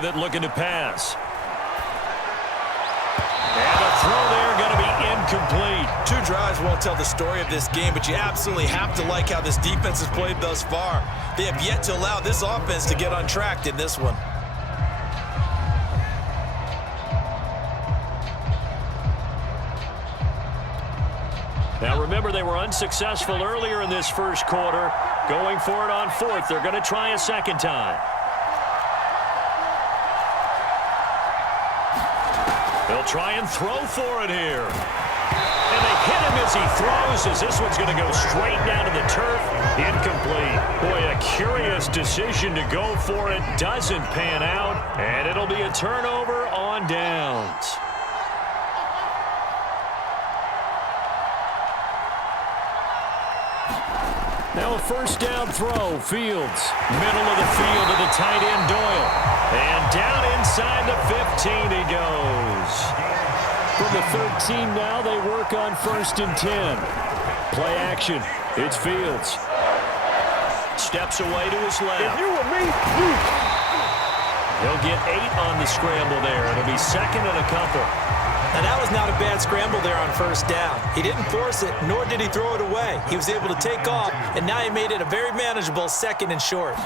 with it, looking to pass. And the throw there going to be incomplete. 2 drives won't tell the story of this game, but you absolutely have to like how this defense has played thus far. They have yet to allow this offense to get untracked in this one. Now remember, they were unsuccessful earlier in this first quarter. Going for it on 4th. They're going to try a second time. They'll try and throw for it here. And they hit him as he throws, as this one's going to go straight down to the turf. Incomplete. Boy, a curious decision to go for it. Doesn't pan out. And it'll be a turnover on downs. Now a first down throw. Fields. Middle of the field to the tight end, Doyle. And down inside the 15 he goes. From the 13 now, they work on 1st and 10. Play action. It's Fields. Steps away to his left. If you were me, you. He'll get 8 on the scramble there. It'll be 2nd and a couple. Now, that was not a bad scramble there on 1st down. He didn't force it, nor did he throw it away. He was able to take off, and now he made it a very manageable 2nd and short.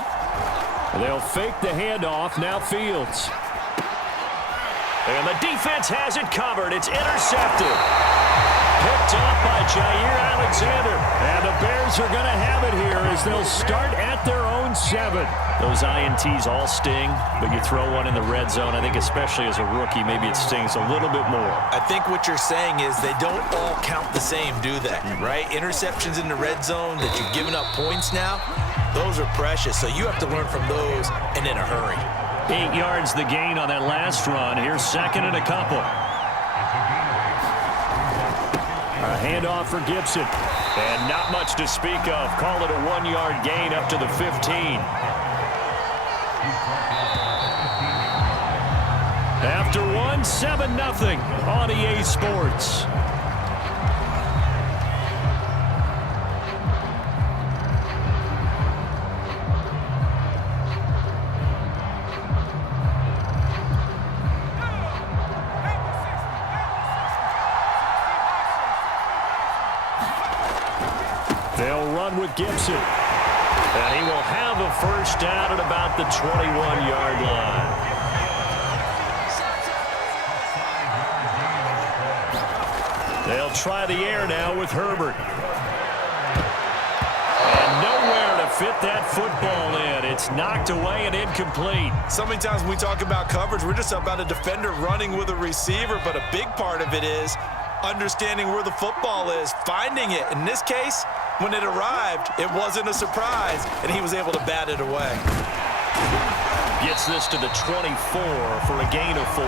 They'll fake the handoff. Now Fields. And the defense has it covered. It's intercepted. Picked off by Jair Alexander. And the Bears are going to have it here as they'll start at their own 7. Those INTs all sting, but you throw one in the red zone, I think especially as a rookie, maybe it stings a little bit more. I think what you're saying is they don't all count the same, do they? Right? Interceptions in the red zone that you've given up points now, those are precious. So you have to learn from those and in a hurry. 8 yards the gain on that last run. Here's 2nd and a couple. A handoff for Gibson. And not much to speak of. Call it a 1-yard gain up to the 15. After 1, 7-0 on EA Sports. They'll run with Gibson. And he will have a first down at about the 21-yard line. They'll try the air now with Herbert. And nowhere to fit that football in. It's knocked away and incomplete. So many times when we talk about coverage, we're just about a defender running with a receiver, but a big part of it is understanding where the football is, finding it. In this case, when it arrived, it wasn't a surprise, and he was able to bat it away. Gets this to the 24 for a gain of 4.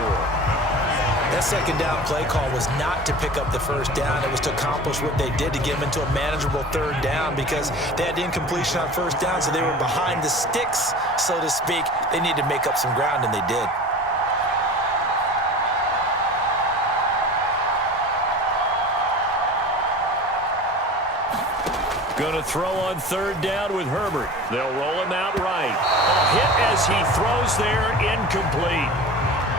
That second down play call was not to pick up the first down. It was to accomplish what they did to get them into a manageable 3rd down because they had incompletion on 1st down, so they were behind the sticks, so to speak. They needed to make up some ground, and they did. Going to throw on 3rd down with Herbert. They'll roll him out right. A hit as he throws there, incomplete.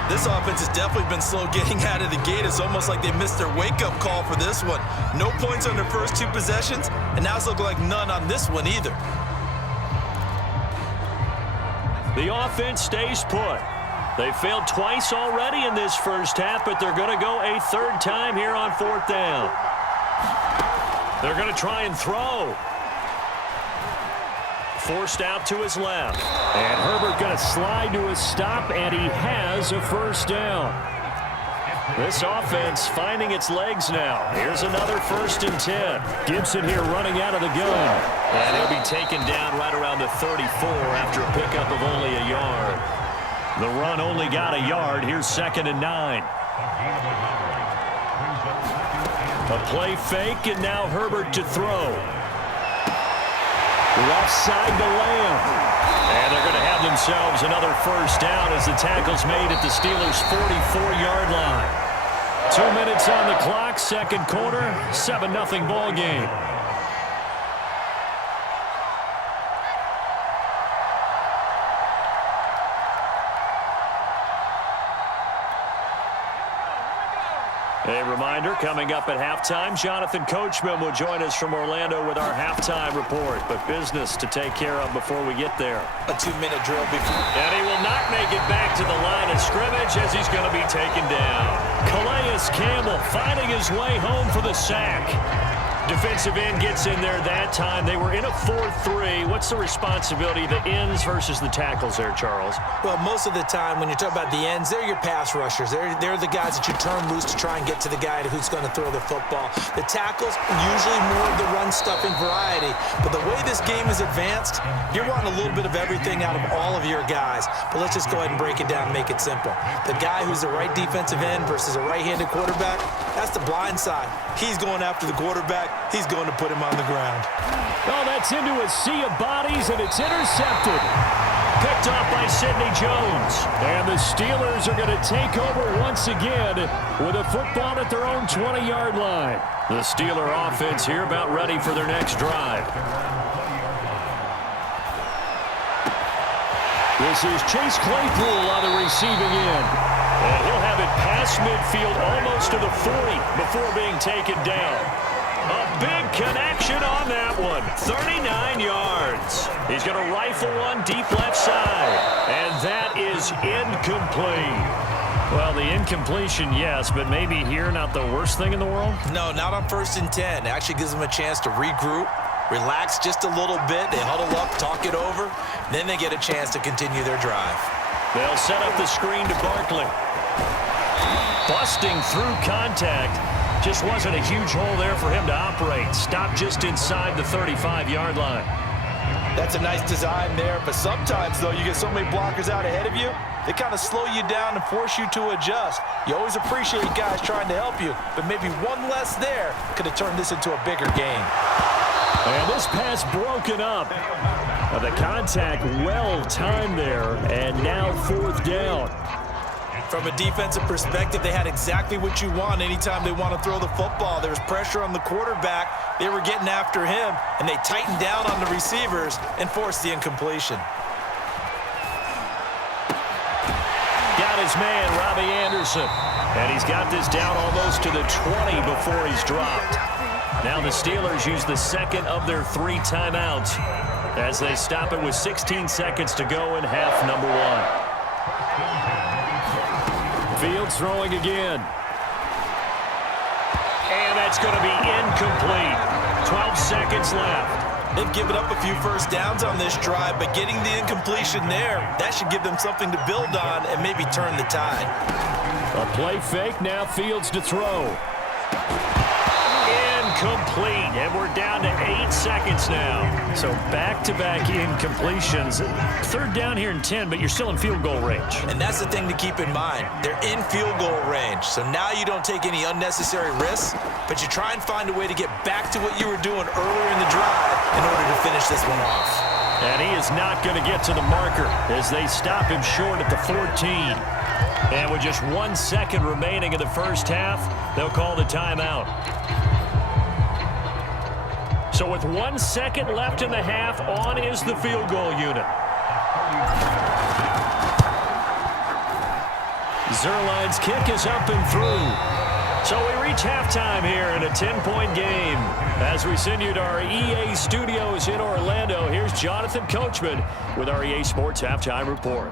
This offense has definitely been slow getting out of the gate. It's almost like they missed their wake-up call for this one. No points on their first 2 possessions, and now it's looking like none on this one either. The offense stays put. They failed twice already in this first half, but they're going to go a 3rd time here on 4th down. They're going to try and throw. Forced out to his left. And Herbert going to slide to a stop, and he has a first down. This offense finding its legs now. Here's another 1st and 10. Gibson here running out of the gun. And he'll be taken down right around the 34 after a pickup of only a yard. The run only got a yard. Here's 2nd and 9. A play fake, and now Herbert to throw. Left side to Lamb. And they're going to have themselves another first down as the tackle's made at the Steelers' 44-yard line. 2 minutes on the clock, 2nd quarter, 7-0 ball game. A reminder, coming up at halftime, Jonathan Coachman will join us from Orlando with our halftime report. But business to take care of before we get there. A 2-minute drill before. And he will not make it back to the line of scrimmage as he's going to be taken down. Calais Campbell finding his way home for the sack. Defensive end gets in there that time. They were in a 4-3. What's the responsibility of the ends versus the tackles there, Charles? Well, most of the time when you talk about the ends, they're your pass rushers. They're the guys that you turn loose to try and get to the guy who's going to throw the football. The tackles, usually more of the run-stuffing variety. But the way this game is advanced, you're wanting a little bit of everything out of all of your guys. But let's just go ahead and break it down and make it simple. The guy who's the right defensive end versus a right-handed quarterback, that's the blind side. He's going after the quarterback. He's going to put him on the ground. Oh, that's into a sea of bodies, and it's intercepted. Picked off by Sidney Jones. And the Steelers are going to take over once again with a football at their own 20-yard line. The Steeler offense here about ready for their next drive. This is Chase Claypool on the receiving end. And he'll have it past midfield almost to the 40 before being taken down. A big connection on that one. 39 yards. He's going to rifle one deep left side. And that is incomplete. Well, the incompletion, yes, but maybe here not the worst thing in the world? No, not on 1st and 10. It actually gives them a chance to regroup, relax just a little bit. They huddle up, talk it over. Then they get a chance to continue their drive. They'll set up the screen to Barkley. Busting through contact. Just wasn't a huge hole there for him to operate. Stopped just inside the 35-yard line. That's a nice design there, but sometimes, though, you get so many blockers out ahead of you, they kind of slow you down and force you to adjust. You always appreciate guys trying to help you, but maybe one less there could have turned this into a bigger game. And this pass broken up. The contact well timed there, and now 4th down. From a defensive perspective, they had exactly what you want anytime they want to throw the football. There was pressure on the quarterback. They were getting after him, and they tightened down on the receivers and forced the incompletion. Got his man, Robbie Anderson. And he's got this down almost to the 20 before he's dropped. Now the Steelers use the second of their 3 timeouts as they stop it with 16 seconds to go in half number 1. Fields throwing again. And that's going to be incomplete. 12 seconds left. They've given up a few first downs on this drive, but getting the incompletion there, that should give them something to build on and maybe turn the tide. A play fake, now Fields to throw. Incomplete, and we're down to 8 seconds now. So back-to-back incompletions. 3rd down here and 10, but you're still in field goal range. And that's the thing to keep in mind. They're in field goal range, so now you don't take any unnecessary risks, but you try and find a way to get back to what you were doing earlier in the drive in order to finish this one off. And he is not going to get to the marker as they stop him short at the 14. And with just 1 second remaining in the first half, they'll call the timeout. So with 1 second left in the half, on is the field goal unit. Zerline's kick is up and through. So we reach halftime here in a 10-point game. As we send you to our EA studios in Orlando, here's Jonathan Coachman with our EA Sports Halftime Report.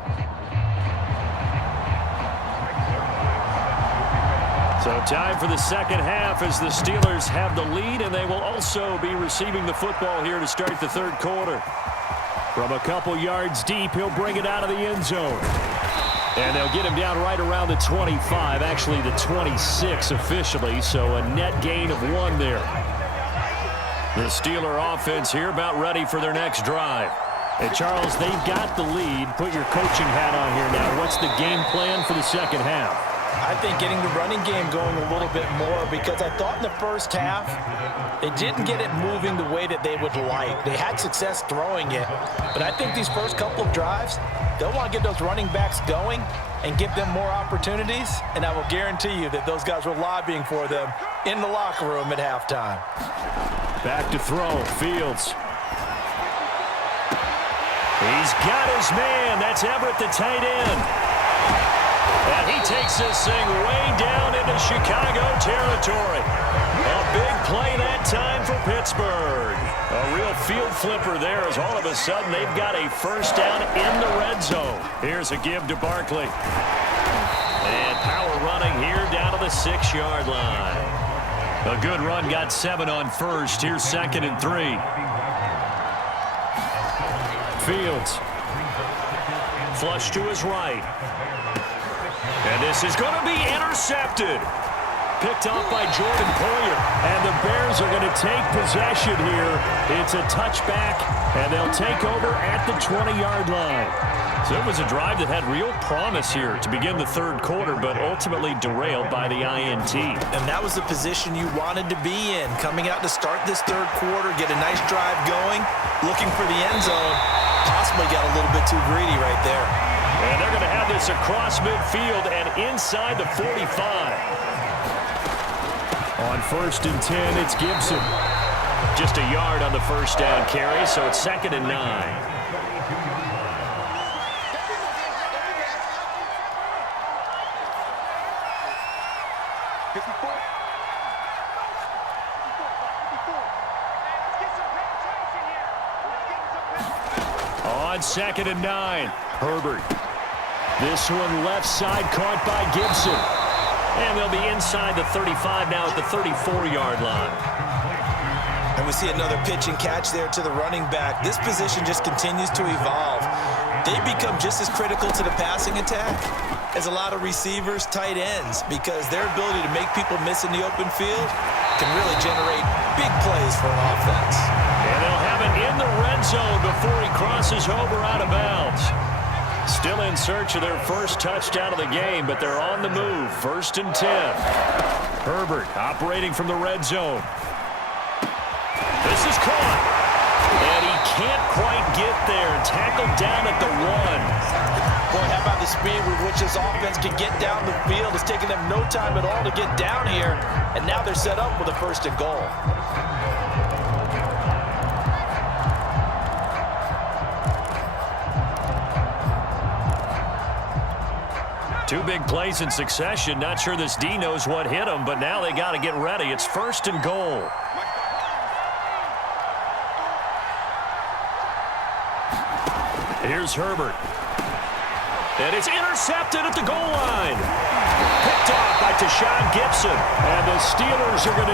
So time for the second half as the Steelers have the lead, and they will also be receiving the football here to start the 3rd quarter. From a couple yards deep, he'll bring it out of the end zone. And they'll get him down right around the 25, actually the 26 officially, so a net gain of 1 there. The Steeler offense here about ready for their next drive. And Charles, they've got the lead. Put your coaching hat on here now. What's the game plan for the second half? I think getting the running game going a little bit more, because I thought in the first half they didn't get it moving the way that they would like. They had success throwing it, but I think these first couple of drives, they'll want to get those running backs going and give them more opportunities, and I will guarantee you that those guys were lobbying for them in the locker room at halftime. Back to throw, Fields. He's got his man. That's Everett, the tight end. And he takes takes this thing way down into Chicago territory. A big play that time for Pittsburgh. A real field flipper there as all of a sudden they've got a first down in the red zone. Here's a give to Barkley. And power running here down to the 6-yard line. A good run, got 7 on first. Here's 2nd and 3. Fields. Flush to his right. And this is going to be intercepted. Picked off by Jordan Poyer. And the Bears are going to take possession here. It's a touchback, and they'll take over at the 20-yard line. So it was a drive that had real promise here to begin the third quarter, but ultimately derailed by the INT. And that was the position you wanted to be in. Coming out to start this third quarter, get a nice drive going, looking for the end zone. Possibly got a little bit too greedy right there. And they're going to have this across midfield and inside the 45. On 1st and 10, it's Gibson. Just a yard on the first down carry, so it's 2nd and 9. On 2nd and 9, Herbert. This one left side caught by Gibson. And they'll be inside the 35 now at the 34-yard line. And we see another pitch and catch there to the running back. This position just continues to evolve. They become just as critical to the passing attack as a lot of receivers, tight ends, because their ability to make people miss in the open field can really generate big plays for an offense. And they'll have it in the red zone before he crosses over out of bounds. Still in search of their first touchdown of the game, but they're on the move. 1st and 10. Herbert operating from the red zone. This is caught. And he can't quite get there. Tackled down at the 1. Boy, how about the speed with which this offense can get down the field? It's taking them no time at all to get down here, and now they're set up with a 1st and goal. Two big plays in succession. Not sure this D knows what hit him, but now they got to get ready. It's 1st and goal. Here's Herbert. And it's intercepted at the goal line. Picked off by Tashawn Gibson. And the Steelers are going to